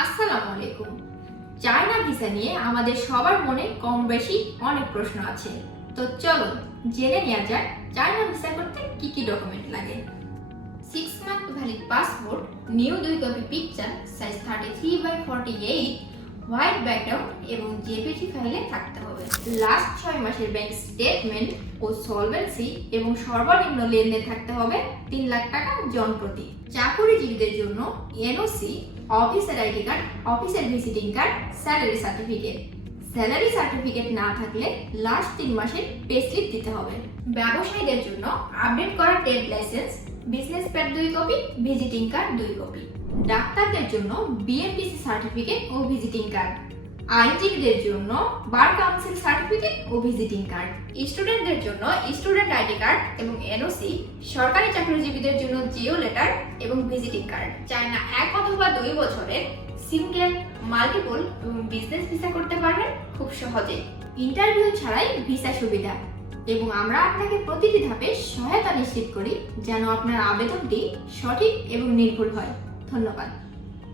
আসসালামু আলাইকুম। China visa নিয়ে আমাদের সবার মনে কম বেশি অনেক প্রশ্ন আছে। তো চলো জেনে নেওয়া যাক চায়না ভিসা করতে কি কি ডকুমেন্ট লাগে। 6 month valid passport, new 2 copy picture, size 33/48, white background এবং জেপিজি ফাইলে থাকতে হবে। লাস্ট 6 মাসের ব্যাংক স্টেটমেন্ট ও সলভেন্সি এবং সর্বনিম্ন লেনদেন থাকতে হবে 3 লাখ টাকা জনপ্রতি। চাকুরিজীবীদের জন্য এনওসি, অফিসের আইডি কার্ড, অফিসের visiting card, salary certificate. Salary certificate না থাকলে লাস্ট 3 মাসের পে স্লিপ দিতে হবে। ব্যবসায়ীদের জন্য আপডেট করা trade licence, business pad 2 copy, visiting card 2 copy. ডাক্তারদের জন্য বিএমপিসি সার্টিফিকেট ও ভিজিটিং কার্ড। আইনজীবীদের জন্য বার কাউন্সিল সার্টিফিকেট ও ভিজিটিং কার্ড। স্টুডেন্টদের জন্য স্টুডেন্ট আইডি কার্ড এবং এনওসি। সরকারি চাকরিজীবীদের জন্য জিও লেটার এবং ভিজিটিং কার্ড। চায়না 1 অথবা 2 বছরের সিঙ্গেল, মাল্টিপল এবং বিজনেস ভিসা করতে পারবেন খুব সহজে। ইন্টারভিউ ছাড়াই ভিসা সুবিধা এবং আমরা আপনাকে প্রতিটি ধাপে সহায়তা নিশ্চিত করি যেন আপনার আবেদনটি সঠিক এবং নির্ভুল হয়। ধন্যবাদ।